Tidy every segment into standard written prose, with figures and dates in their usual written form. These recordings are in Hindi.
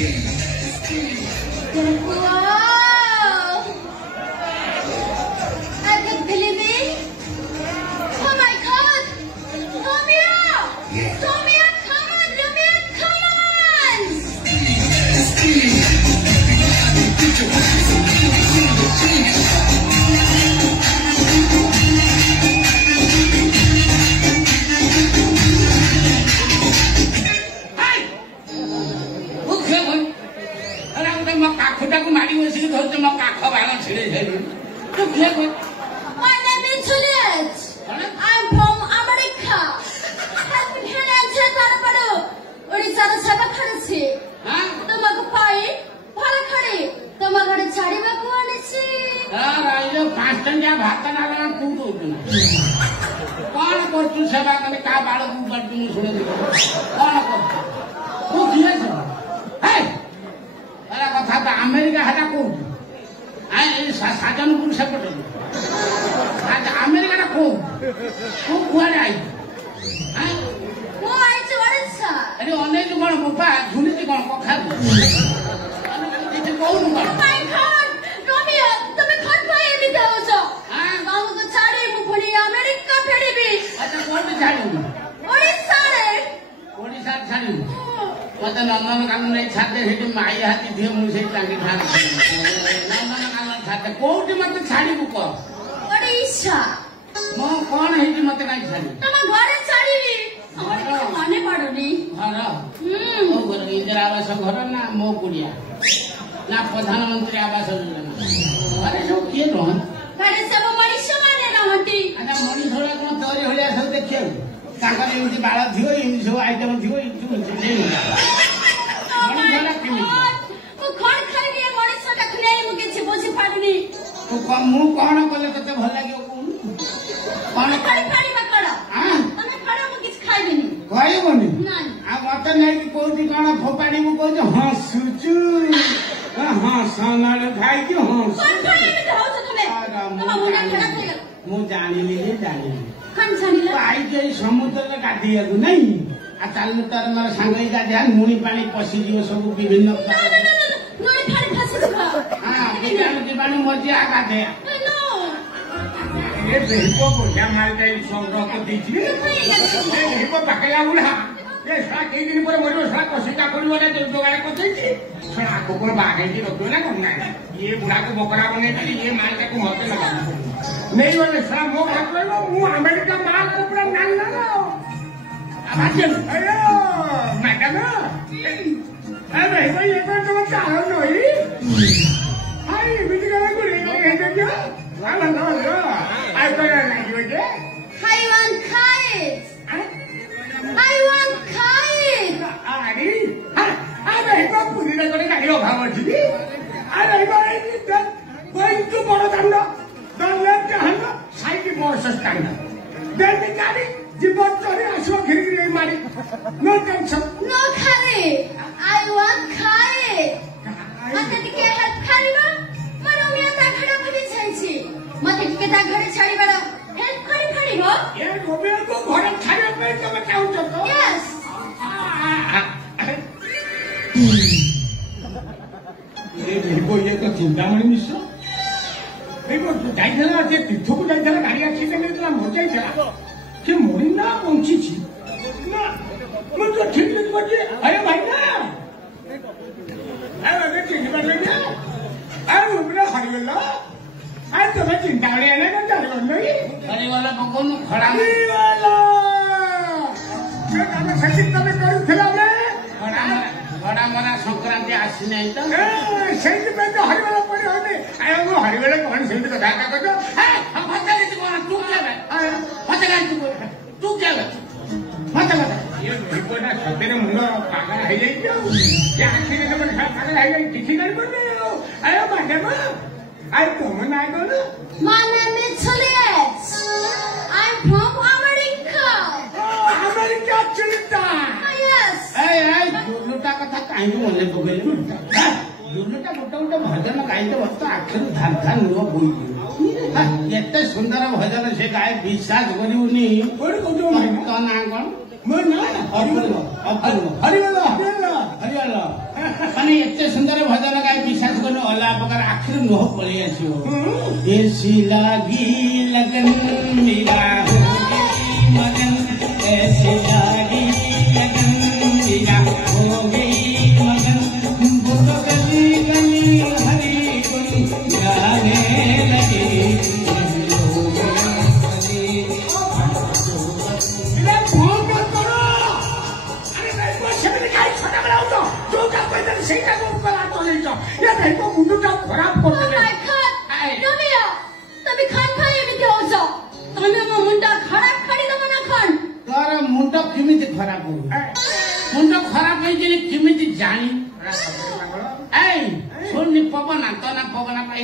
Wow! I can't believe it. Oh my God! Romeo! Romeo, come on! Romeo, come on! My name is Juliet. I'm from America. Helping hand and check on about 오리사는 사박하는지. তোমাকে পাই ভালো খাড়ি তোমার ঘরে ছাড়িବାକୁ আনিছি। রাইলো পাঁচ টঙ্কিয়া ভাত নালা তু দଉଛୁ ନା କଣ କରୁଛୁ ସେବା କଲେ କା ବାଳକୁ ବାଟୁ ଶୁଣି କଣ କରୁଛୁ ତୁ କିଏ ଛୁ ଏରା କଥା ତ ଆମେରିକା ହେଟା କୋଉଠି ସାଜନପୁର ସେପଟେ ଆମେରିକାଟା କୋଉଠି ତୁ କୁଆଡେ ଆଇଛୁ ମୁଁ ଆଇଛି ଓଡିଶା। ଏଠି ଅନେଇଛୁ କଣ ବୋପା ଝୁଣିଛି କଣ କଖାରୁ କିଛି କହୁନୁ କଣ ରୋମିଓ ତମେ କଣ ପାଇଁ ଏମିତି ହଉଛ? ତମକୁ ଛାଡି ମୁଁ ପୁଣି ଆମେରିକା ଫେରିବି। ଆଚ୍ଛା କୋଉଠି ଛାଡ଼ିବୁ? ଓଡିଶାରେ। ଓଡିଶାରେ ଛାଡ଼ିବୁ? ମତେ ନନ୍ଦନକାନନ ନେଇ ଛାଡିଦେ ସେଠି ମାଇ ହାତୀ ଦିଏ ମୁଁ ସେଠି ଟାଙ୍ଗି ଥାନ୍ତି ନନ୍ଦନକାନନ ଛାଡିଦେ କୋଉଠି ମତେ ଛାଡ଼ିବୁ କହ? ଓଡିଶା। ମୁଁ କଣ ହେଇଛି ମତେ କାହିଁ ଛାଡ଼ିବୁ? ତମ ଘରେ ଛାଡ଼ିବି। ମନେ ପଡୁନି ଘର କୋଉ ଘର? ଇନ୍ଦିରା ଆବାସ ଘର ନା ମୋ କୁଡିଆ ନା ପ୍ରଧାନମନ୍ତ୍ରୀ ଆବାସ ଯୋଜନା? ଘରେ ସବୁ କିଏ ରହନ୍ତି? ଘରେ ସବୁ ମଣିଷ ମାନେ ରହନ୍ତି। ଆଚ୍ଛା ମଣିଷ ଭଳିଆ କଣ ତୋରି ଭଳିଆ ସବୁ ଦେଖିବାକୁ? ତାଙ୍କର ଏମିତି ବାଳ ଥିବ ଏମିତି ସବୁ ଆଇଟମ ଥିବ ମୁଁ କଣ ଖାଇବି ଏ ମଣିଷଟାକୁ ନେଇ ମୁଁ କିଛି ବୁଝିପାରୁନି। ମୁଁ କଣ କଲେ ତତେ ଭଲ ଲାଗିବ କହୁନୁ? କଣ ଖାଇପାରିବା କଣ? ତମେ କଣ ମୁଁ କିଛି ଖାଇବିନି। କହିବୁନି? ନାଇଁ। ଆଉ ମତେ ନେଇକି କୋଉଠି କଣ ଫୋପାଡ଼ିବୁ କହୁଛୁ? ହସୁଛୁ ହସନାଳୁ ଖାଇକି ହସୁ। ମୁଁ ଜାଣିଲି ଯେ ଜାଣିଲି ଆଇଛି ଏଇ ସମୁଦ୍ରରେ ଗାଧେଇବାକୁ ନାଇଁ? ଆଉ ଚାଲୁ ତାର ମୋର ସାଙ୍ଗ ହେଇ ଗାଧେଇବା ମୁଣି ପାଣି ପଶିଯିବ ସବୁ ବିଭିନ୍ନ ଜୀବାଣୁ ମରିଯିବା ଗାଧେଇବା ବଢିଆ ମାଲଟା ସଂଗ୍ରହ କରିଦେଇଛି ପାକେଲା ବୁଢା କେଇ ଦିନ ପରେ ମରିବ ସେଟା କଷିକା କରିବ ନା ଯୋଗାଡ଼ କରିଦେଇଛି ସେଟା ଆଗ କଣ ବାଗେଇକି ରଖିବ ନା କଣ ନାହିଁ ଇଏ ବୁଢାକୁ ବକରା ବନେଇଥିଲି ଇଏ ମାଲଟାକୁ ମତେ ନେଇଗଲେ ସେଟା ମୋ ଘର କହିବ ମୁଁ ଆମେରିକା ମାଲ ପୁରା ନାଲ ମ୍ୟାଡାମ ଇଏ କଣ ତମ ଚାଳ ନଈ ଏମିତି କଣ ଗୁଡେଇ ହେଇଯିବ ଲାଗିବ ଯେ I want kite. I want kite. ଆରେ ପୁରୀରେ ଗୋଟେ ଗାଡି ଅଭାବ ଅଛି କି? ଆରେ ବଡ ଦାଣ୍ଡ ସାଇଡ୍ ବସ୍ ଷ୍ଟାଣ୍ଡ ଦେବି ଗାଡି ଯିବ ଚଢି ଆସିବ ଘିରି ଘିରି ମାରି no tension. No kite. I want kite. ମତେ ଟିକେ ହେଲ୍ପ କରିବ? ମୋ ରୋମିଓ ତା ଘରେ ଭୁଲି ଯାଇଛି। ମତେ ଟିକେ ତା ଘରେ ଛାଡ଼ିବାର ହେଲ୍ପ କରିପାରିବ? ଏ ରୋମିଓକୁ ଘରେ ଛାଡ଼ିବା ପାଇଁ ତମେ ଚାହୁଁଛ ତ? Yes. ଇଏ ତ ଚିନ୍ତାମଣି ମିଶ୍ର ଯାଇଥିଲା ସେ ତୀର୍ଥକୁ ଯାଇଥିଲା ଗାଡି ଆକ୍ସିଡେଣ୍ଟ ହେଇଥିଲା ମରିଯାଇଥିଲା ସେ ମରିନା ବଞ୍ଚିଛି ନା ମୁଁ ତ ଠିକ ବୁଝିପାରୁଛି ଆରେ ଭାଇ ନା ଚିହ୍ନିପାରିଲେ ହରିଗଲ ଆରେ ତମେ ଚିନ୍ତାମଣି ହେଲେ ଜାଣିପାରିଲ ହରିଗଲ ପକଉନୁ ଖରା ତମେ ସେଠି ତମେ କରୁଥିଲ ଭଡା ମରା ସଂକ୍ରାନ୍ତି ଆସିନାହିଁ ତ ସେଇଥିପାଇଁ ତ ହରିବେଳ ପଡି ହଉନି ମୁଁ ହରିବେଳ କଣ ସେମିତି କଥାବାର୍ତ୍ତା କରୁଛ ତୁ ସତରେ ମୁଣ୍ଡ ପାଗଳ ହେଇଯାଇଛି ଆଉ ଆଖିରେ ପାଗଳ ହେଇଯାଇଛି କିଛି ଜାଣିପାରୁନି ଆଉ ଆରେ ମ୍ୟାଡାମ ଆରେ ତମ ନାଁ କଣ? My name is Juliet. I'm from America. America ଚିନ୍ତା Yes. ଦୁର୍ଲୁଟା କଥା କାହିଁକି ମନେ ପକେଇଲୁ? ଦୁର୍ଲୁଟା ଗୋଟେ ଗୋଟେ ଭଜନ ଗାଇଦେବ ତ ଆଖିରୁ ଧାର ଧାର ଲୁହ ବୋହିଯିବ। ଏତେ ସୁନ୍ଦର ଭଜନ ସେ ଗାଏ ବିଶ୍ୱାସ କରିବୁନି। ତୋ ନାଁ କଣ? ମୋ ନାଁ ହରିବଲ। ହରିବଲ ହରିବଲ ହରିବଲ ମାନେ ଆମେ ଏତେ ସୁନ୍ଦର ଭଜନ ଗାଇ ବିଶ୍ୱାସ କରୁନୁ ଅଲଗା ପ୍ରକାର ଆଖିରୁ ଲୁହ ପଳେଇ ଆସିବ। ଏସି ଲାଗି लगन मेरा होगी मगन ऐसे लागी लगन मेरा होगी मगन बोलो गली गली हरी कोई जाने लगे खराब मुंड केमिति खराब हो मुंड खराब नहीं केमिति जानी सुनी पवन तो ना पवन पाई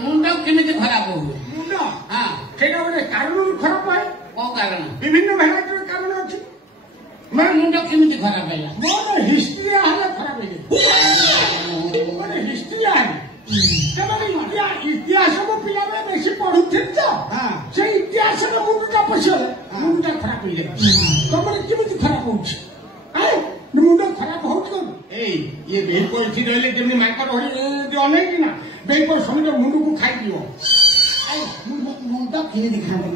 मुंड केमिति खराब हो मुंड हाँ सेटा गोटे कारण खराब है को कारण विभिन्न भेराइटी कारण अछि मैं मुंड केमिति खराब है मोर हिस्ट्री हाले खराब है मोर हिस्ट्री हाले इतिहास को पिला बेसी पढ़ुथे तो से इतिहास मुंडा पछल मुंडा खराब हो जाए तुम केमिति खराब हो मुंडा खराब हो ये बेको इथि रहले जेमनी माइकर होई जे अनै कि ना बेको समित मुंडू को खाई दियो मुंडा केमिति खाबो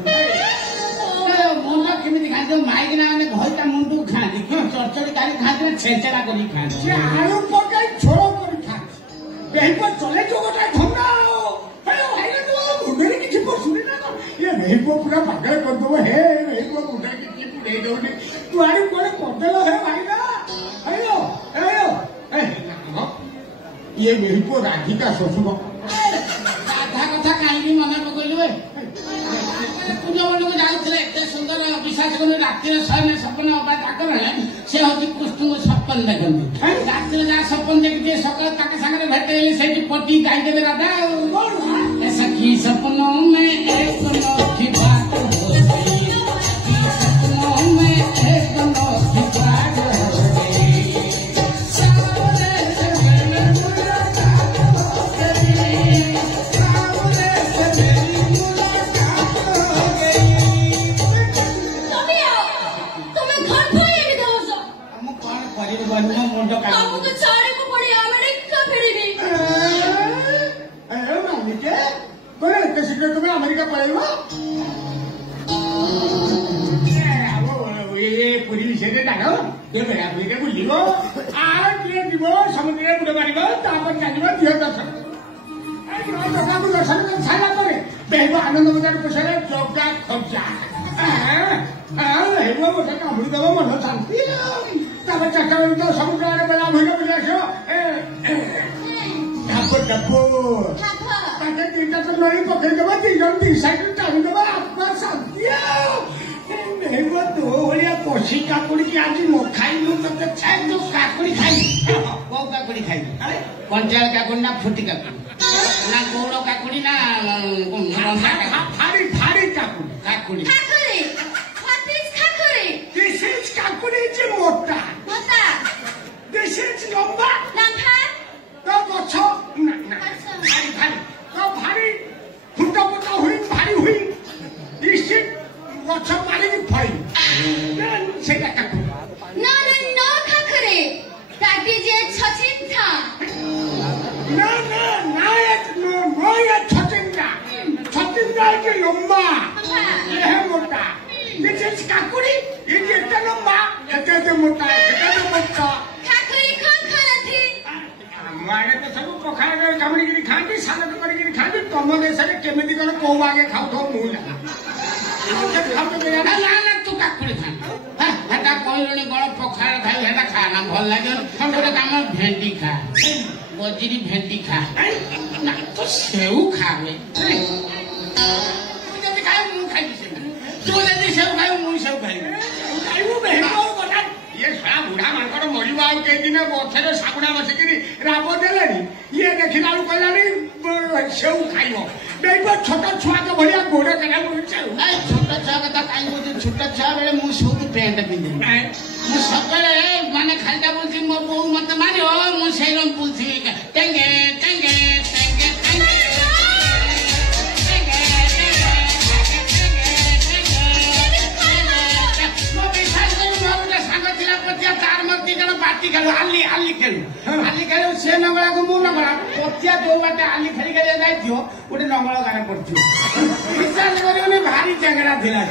मुंडा केमिति खादो माइक ना ने घरटा मुंडू खादी कि चरचरी काली खादी छेचरा करी खादी से आलू पकाई छोरो करी खादी बेको चले जो गोटा ठंडा हेलो हाइले तो मुंडे किछि पसुनी ना ये बेको पूरा पागल कर दो हे बेको मुंडे की पुडे दोनी तू आरी कोने करदेलो हे भाई ना हेलो हेलो ये बेको राधिका ससुर राधा कथा काई मन पकइलु पुण्यवन को जाउथले एते सुंदर विश्वास करने रात्रि शयन सपन अबा डाकर है से होती कृष्ण को सपन देखंती रात्रि जा सपन देखते सकाळ ताके संगे भेटेले सेठी पटी गाई दे राधा ऐसा की सपनों में एक अनोखी बात हो गई सपनों में एक अनोखी बात हो गई सावरे से मेरी मुलाकात हो गई सावरे से मेरी मुलाकात हो गई तुम्हें घर पर ये दोसो हम कोन करिब बन्नो मुंडो का हम तो चारे को पड़ी अमेरिका फेरीबी अरे मालिक बोले इतने शीघ्र तुम्हें अमेरिका पळेलो ये पूरी विषय डालो ये बेड़ा पूरी बुलिबो आ किए दिबो समुद्र बुड मारिबो तापर जानिबो दियो दर्शन दर्शन छाला करे बेबो आनंद बजार पोषारे जोगा खर्चा हेबो मोटा कामुडी देबो मन शांति तापर चक्का तो समुद्र आरे बेला भइलो बुलासो ठाकुर ठाकुर ताके तीनटा तो लई पकड़ देबो तीन दी साइड टाइम देबो आत्मा शांति हेबो तो ओलिया कोशी काकुडी की आज नो खाइलु तते छाय तो काकुडी खाइ को काकुडी खाइ पंचाल काकुडी ना फुटी काकुडी ना गोलो काकुडी ना फाड़ी फाड़ी काकुडी खाखरे what is खाखरे this is काकुडी जे मोटा मोटा this is लंबा लंबा तो गछो ना ना भारी भारी तो भारी फुटा फुटा हुई भारी हुई this is गछो मारी फई सेटा काकुडी no खाखरे that is a छचिंथा ना ना ना ये छचिंदा के लंबा ये है मोटा this is काकुडी ये इतना लंबा ये मोटा ये मोटा खाखरे खाखरथी माने तो सब पखारे कामड़ी की खाती सालत करके खाती तम देश रे केमिति कोन को आगे खाउ तो मुला ना ना तू काकुडी खा हेटा कोइलणी गळ पखार खाइ हेटा खाना भल लागे हम गोटे काम भेंडी खा बजरी भेंडी खा ना तो सेउ खावे जति खाइ मु खाइ तू जति सेउ खाइ मु सेउ खाइ खाइबो बेहो गोटा ये सारा बुढ़ा मानकर मरिबा आ के दिन बछरे साबुना बसिकरी राबो देलेनी ये देखिला कहलानी सेउ खाइबो बेबो छोट छुआ के भलिया गोड़ करा सेउ ए छोट छुआ कथा काई बोलती छोट छुआ बेले मु सब पैंट पिंदे मु सकले माने खालटा बोलती मो बहू मत मारियो मु सेरम बोलती टेंगे टेंगे टेंगे टेंगे तार मत जण बात ବାଟି ଖେଳୁ ଆଲି ଆଲି ଖେଳୁ ଆଲି ଖେଳୁ ସେ ନଙ୍ଗଳାକୁ ମୁଁ ନଙ୍ଗଳା ପଚିଆ ଯୋଉ ବାଟେ ଆଲି ଖେଳି ଖେଳି ଯାଇଥିବ ଗୋଟେ ନଙ୍ଗଳ ଗାଁରେ ପଡିଥିବ ବିଶ୍ୱାସ କରିବନି ଭାରି ଚେଙ୍ଗରା ଥିଲା